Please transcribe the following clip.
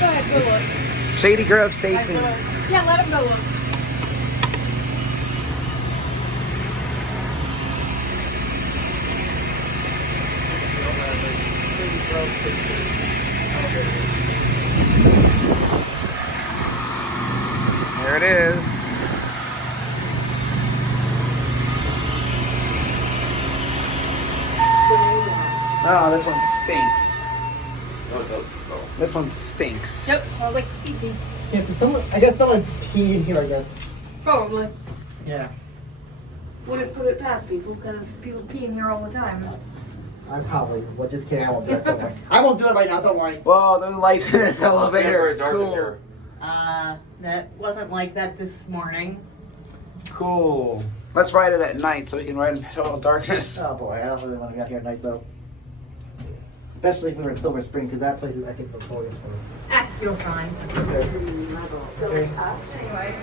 go ahead, go look. Shady Grove Station. Yeah, let him go look. There it is. Oh, this one stinks. No, it does. Oh. This one stinks. Yep, smells like pee-pee. Yeah, but I guess someone peed in here, I guess. Probably. Yeah. Wouldn't put it past people because people pee in here all the time. I probably would. Just kidding. I won't do it. Don't worry. I won't do it right now. Don't worry. Whoa, those lights in this elevator. Very dark in Cool. here. That wasn't like that this morning. Cool. Let's ride it at night so we can ride in total darkness. Oh boy, I don't really want to get out here at night though. Especially if we were in Silver Spring, because that place is, I think, notorious for it. Ah, you're fine. Okay. Anyway.